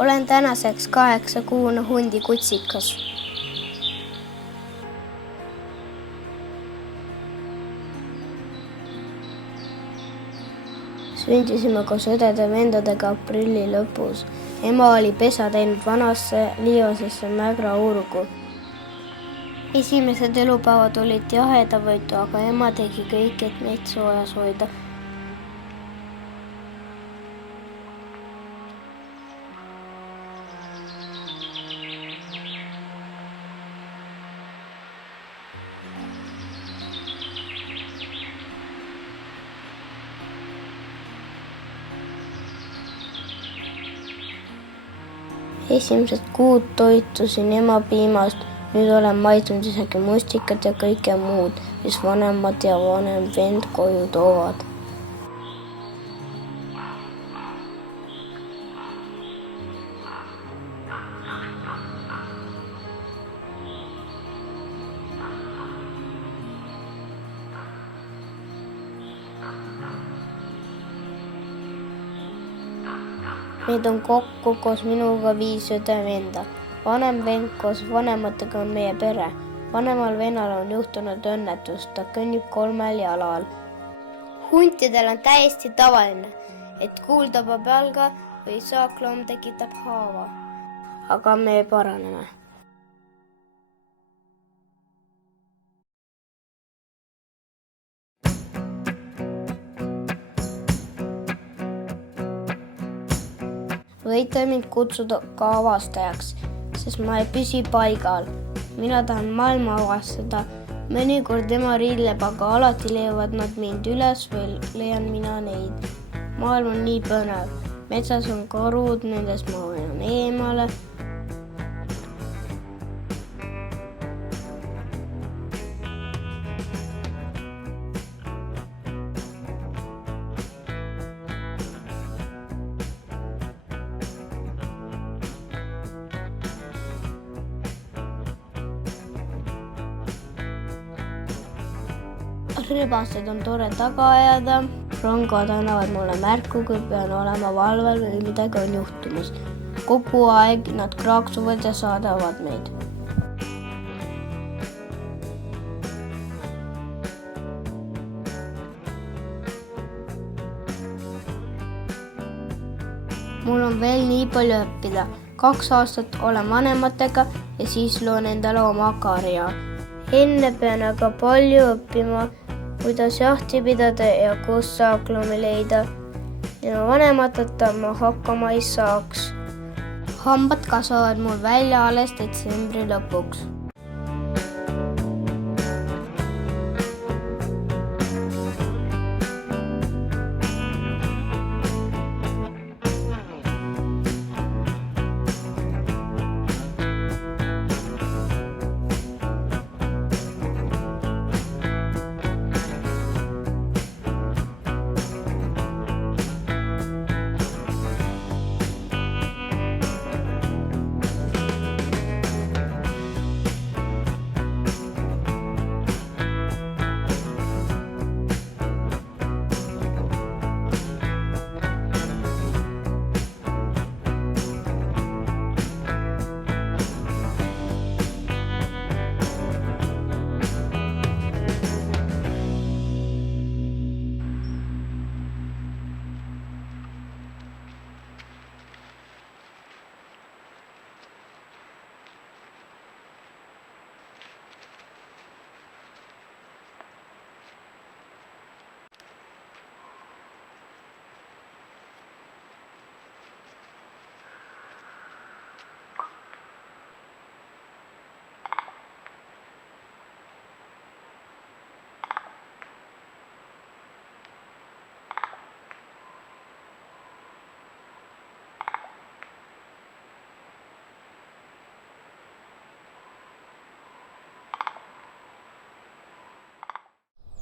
Olen tänaseks 8-kuune hundikutsikas. Sündisime koos õdede-vendadega aprilli lõpus. Ema oli pesa teinud vanasse liivasesse mägra urgu. Esimesed elupäevad olid jahedavõitu, aga ema tegi kõik, et meid soojas hoida. Esimesed kuud toitusin ema piimast, nüüd olen maitsnud isegi mustikat ja kõike muud, mis vanemad ja vanem vend koju toovad. Meid on kokku koos minuga 5 õde-venda. Vanem vend koos vanematega on meie pere. Vanemal vennal on juhtunud õnnetus, ta kõnnib 3 jalal. Huntidel on täiesti tavaline, et kuul tabab jalga või saakloom tekitab haava. Aga me paraneme. Võite mind kutsuda ka avastajaks, sest ma ei püsi paigal. Mina tahan maailma avastada. Mõnikord ema riidleb, aga alati leiavad nad mind üles või leian mina neid. Maailm on nii põnev. Metsas on karud, nendest ma hoian eemale. Rõbased on tore taga ajada, rongad annavad mulle märku, kui pean olema valvel või midagi on juhtumas. Kogu aeg nad kraaksuvad ja saadavad meid. Mul on veel nii palju õppida. 2 aastat olen vanematega ja siis loon endale oma karja. Enne pean aga palju õppima, kuidas jahti pidada ja kus saakloomi leida. Ja vanemateta ma hakkama ei saaks. Hambad kasvavad mul välja alles detsembri lõpuks.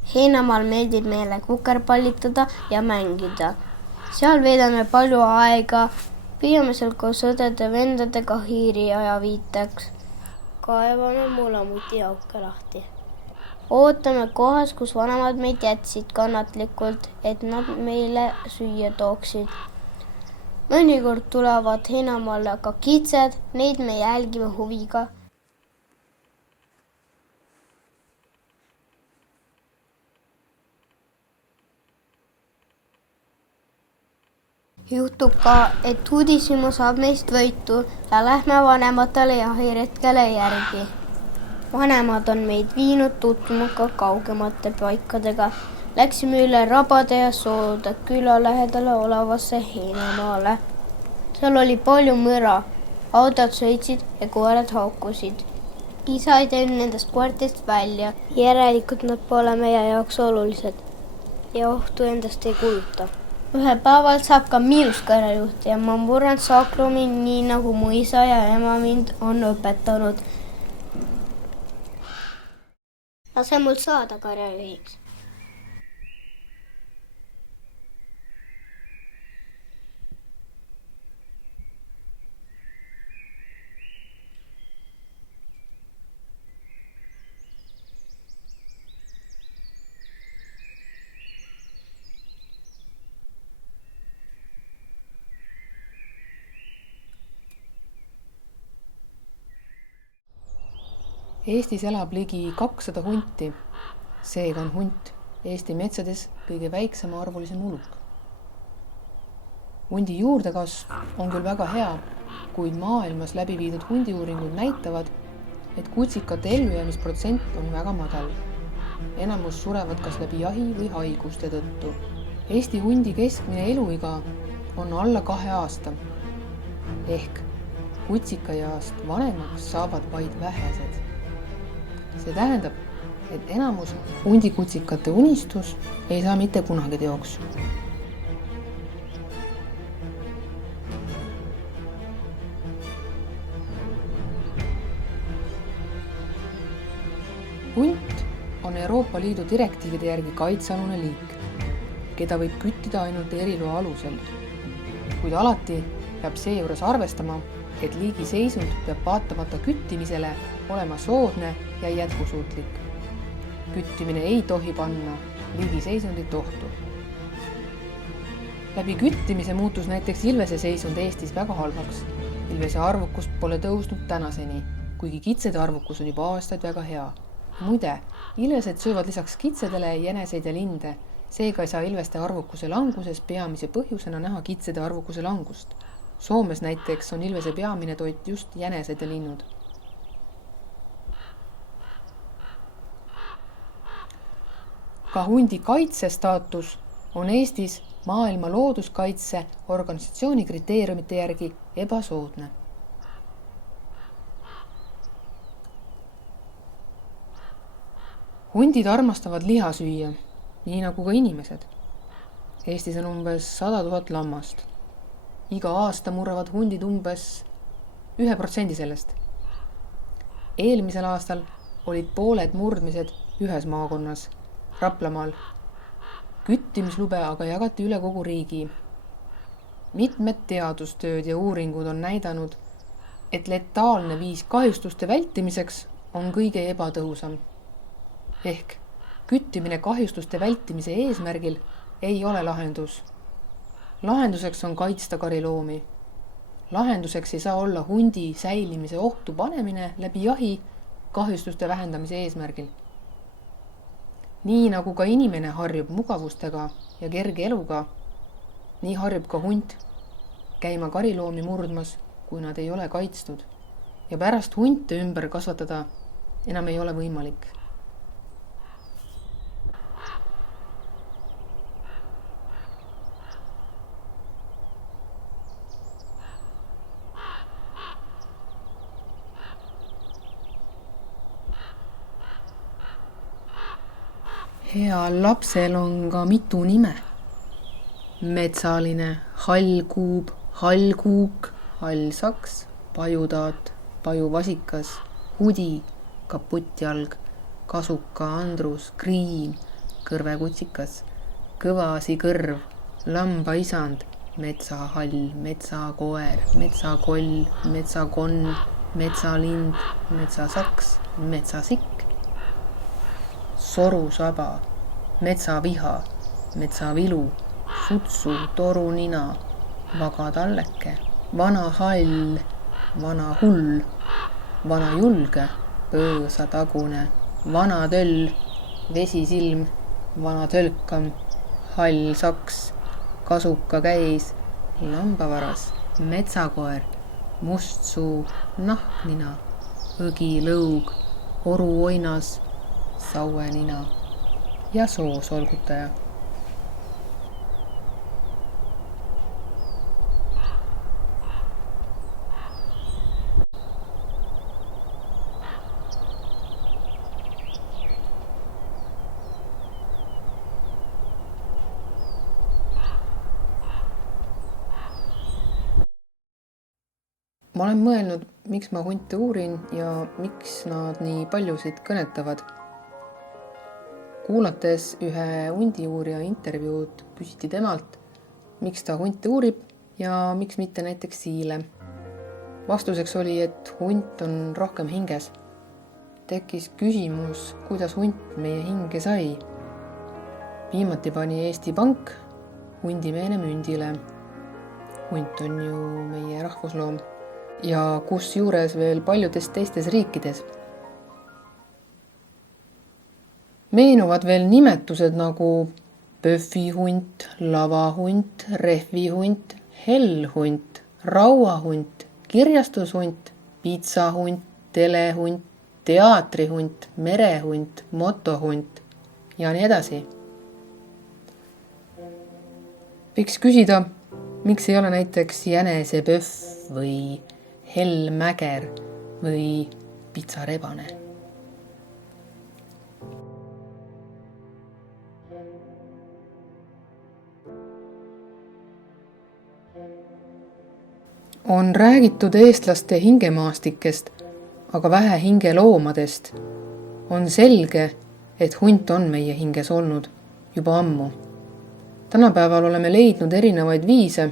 Heinamaal meeldib meile kukerpallitada ja mängida. Seal veedame palju aega, püüame seal koos õdede-vendadega hiiri ajaviiteks. Kaevame mulamuti auke lahti. Ootame kohas, kus vanemad meid jätsid kannatlikult, et nad meile süüa tooksid. Mõnikord tulevad heinamaale ka kitsed, neid me jälgime huviga. Juhtub ka, et uudishimu saab meist võitu ja lähme vanematele jahiretkele järgi. Vanemad on meid viinud tutvuma ka kaugemate paikadega. Läksime üle rabade ja soode küla lähedale olevasse heinamaale. Seal oli palju mõra, autod sõitsid ja koerad haukusid. Isa ei teinud nendest koertest välja. Järelikult nad pole meie jaoks olulised ja ohtu endast ei kujuta. Ühel päeval saab ka minust karjajuht ja ma murran saaklumi nii nagu mu isa ja ema mind on õpetanud. Lase mul saada karjajuhiks. Eestis elab ligi 200 hunti. Seega on hunt Eesti metsades kõige väiksema arvulisem uluk. Hundi juurdekasv on küll väga hea, kuid maailmas läbi viidud hundiuuringud näitavad, et kutsikate ellujäämisprotsent on väga madal. Enamus surevad kas läbi jahi või haiguste tõttu. Eesti hundi keskmine eluiga on alla 2 aasta. Ehk kutsikaeast vanemaks saavad vaid vähesed. See tähendab, et enamus hundikutsikate unistus ei saa mitte kunagi teoks. Hunt on Euroopa Liidu direktiivide järgi kaitsealune liik, keda võib küttida ainult eriloa alusel. Kuid alati peab seejuures arvestama, et liigi seisund peab vaatamata küttimisele olema soodne ja jätkusuutlik. Küttimine ei tohi panna liigi seisundit ohtu. Läbi küttimise muutus näiteks ilvese seisund Eestis väga halvaks. Ilvese arvukus pole tõusnud tänaseni, kuigi kitsede arvukus on juba aastaid väga hea. Muide, ilvesed söövad lisaks kitsedele jäneseid ja linde, seega ei saa ilveste arvukuse languses peamise põhjusena näha kitsede arvukuse langust. Soomes näiteks on ilvese peamine toit just jänesed ja linnud. Ka hundi kaitsestaatus on Eestis maailma looduskaitse organisatsiooni kriteeriumite järgi ebasoodne. Hundid armastavad liha süüa, nii nagu ka inimesed. Eestis on umbes 100 000 lammast. Iga aasta murravad hundid umbes 1% sellest. Eelmisel aastal olid pooled murdmised ühes maakonnas, Raplamaal. Küttimislube aga jagati üle kogu riigi. Mitmed teadustööd ja uuringud on näidanud, et letaalne viis kahjustuste vältimiseks on kõige ebatõhusam. Ehk küttimine kahjustuste vältimise eesmärgil ei ole lahendus. Lahenduseks on kaitsta kariloomi. Lahenduseks ei saa olla hundi säilimise ohtu panemine läbi jahi kahjustuste vähendamise eesmärgil. Nii nagu ka inimene harjub mugavustega ja kerge eluga, nii harjub ka hunt käima kariloomi murdmas, kui nad ei ole kaitstud. Ja pärast hunte ümber kasvatada enam ei ole võimalik. Heal lapsel on ka mitu nime. Metsaline, hallkuub, hallkuuk, hallsaks, pajutaat, pajuvasikas, hudi, kaputtjalg, kasuka, andrus, kriim, kõrvekutsikas, kõvasikõrv, lambaisand, metsahall, metsakoer, metsakoll, metsakonn, metsalind, metsasaks, metsasikk, sorusaba, metsaviha, metsavilu, sutsu, torunina, vaga talleke, vana hall, vana hull, vana julge, põõsatagune, vana töll, vesisilm, vana tölkam, hall saks, kasuka käis, lambavaras, metsakoer, must suu, nahknina, õgilõug, oruoinas, sauenina ja soosolgutaja. Ma olen mõelnud, miks ma hunte uurin ja miks nad nii paljusid kõnetavad. Kuulates ühe hundiuurija intervjuud küsiti temalt, miks ta hunte uurib ja miks mitte näiteks siile. Vastuseks oli, et hunt on rohkem hinges. Tekkis küsimus, kuidas hunt meie hinge sai. Viimati pani Eesti Pank hundimeene mündile. Hunt on ju meie rahvusloom. Ja kus juures veel paljudes teistes riikides. Meenuvad veel nimetused nagu pöhvihunt, lavahunt, rehvihunt, hellhunt, rauahunt, kirjastushunt, pitsahunt, telehunt, teatrihunt, merehunt, motohunt ja nii edasi. Võiks küsida, miks ei ole näiteks jänesepöhv või hellmäger või pitsarebane. On räägitud eestlaste hingemaastikest, aga vähe hingeloomadest. On selge, et hunt on meie hinges olnud juba ammu. Tänapäeval oleme leidnud erinevaid viise,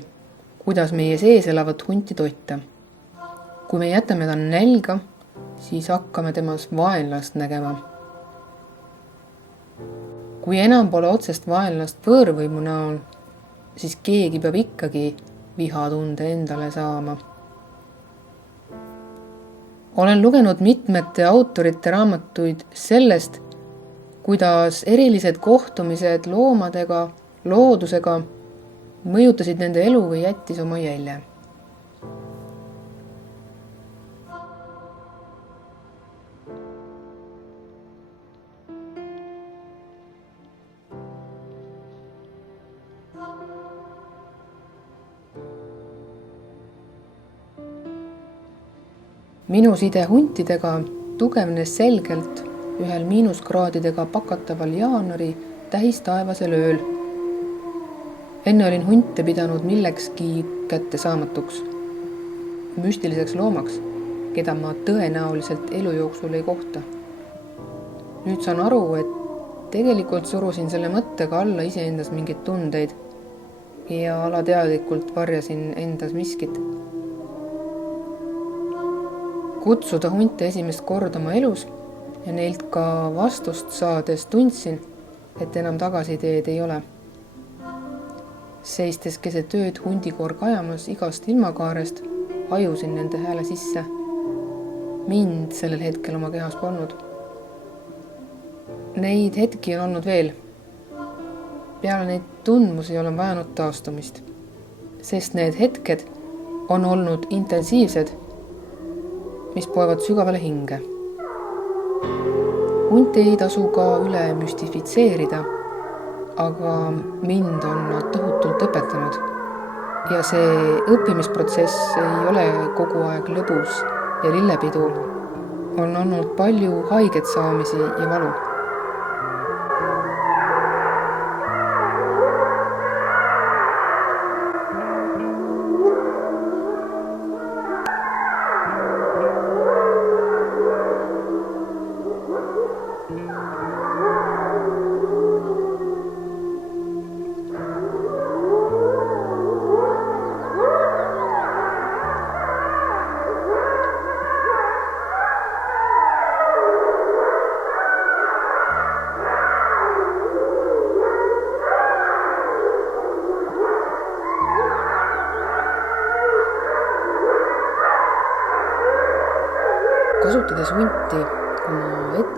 kuidas meie sees elavat hunti toita. Kui me jätame ta nälga, siis hakkame temas vaenlast nägema. Kui enam pole otsest vaenlast võõrvõimu näol, siis keegi peab ikkagi vihatunde endale saama. Olen lugenud mitmete autorite raamatuid sellest, kuidas erilised kohtumised loomadega, loodusega mõjutasid nende elu või jättis oma jälje. Minu side huntidega tugevnes selgelt ühel miinuskraadidega pakataval jaanuari tähistaevasel ööl. Enne olin hunte pidanud millekski kättesaamatuks, müstiliseks loomaks, keda ma tõenäoliselt elu jooksul ei kohta. Nüüd saan aru, et tegelikult surusin selle mõttega alla iseendas mingeid tundeid ja alateadlikult varjasin endas miskit. Kutsuda hunte esimest korda oma elus ja neilt ka vastust saades tundsin, et enam tagasiteed ei ole. Seistes keset ööd hundikoor kajamas igast ilmakaarest, ajusin nende hääle sisse. Mind sellel hetkel oma kehas polnud. Neid hetki on olnud veel. Peale neid tundmusi olen vajanud taastumist, sest need hetked on olnud intensiivsed, mis poevad sügavale hinge. Hunt ei tasu ka üle müstifitseerida, aga mind on nad tohutult õpetanud. Ja see õppimisprotsess ei ole kogu aeg lõbus ja lillepidu. On olnud palju haiget saamisi ja valu.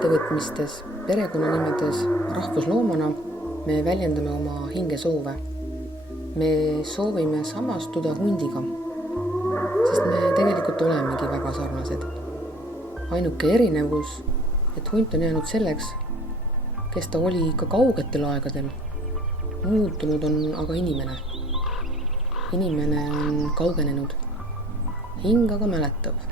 ettevõtmistes, perekonnanimedes, rahvusloomana me väljendame oma hingesoove. Me soovime samastuda hundiga, sest me tegelikult olemegi väga sarnased. Ainuke erinevus, et hunt on jäänud selleks, kes ta oli ka kaugetel aegadel. Muutunud on aga inimene. Inimene on kaugenenud, hing aga mäletab.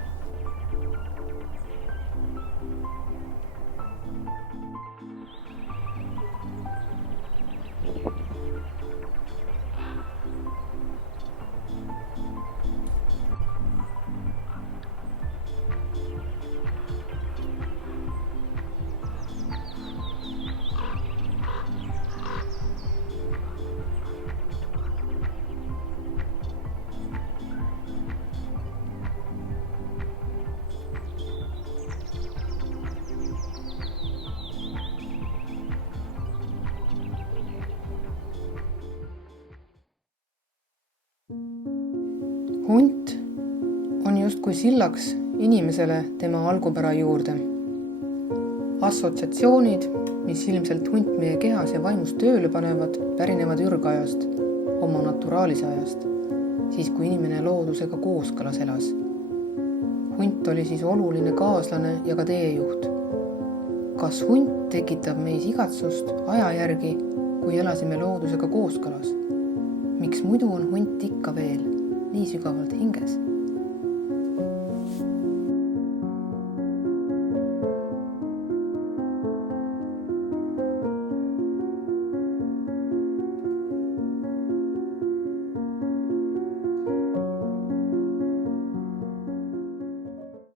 Hunt on justkui sillaks inimesele tema algupära juurde. Assotsiatsioonid, mis ilmselt hunt meie kehas ja vaimus tööle panevad, pärinevad ürgajast, oma naturaalise ajast, siis kui inimene loodusega kooskõlas elas. Hunt oli siis oluline kaaslane ja ka teejuht. Kas hunt tekitab meis igatsust aja järgi, kui elasime loodusega kooskõlas? Miks muidu on hunt ikka veel nii sügavalt hinges?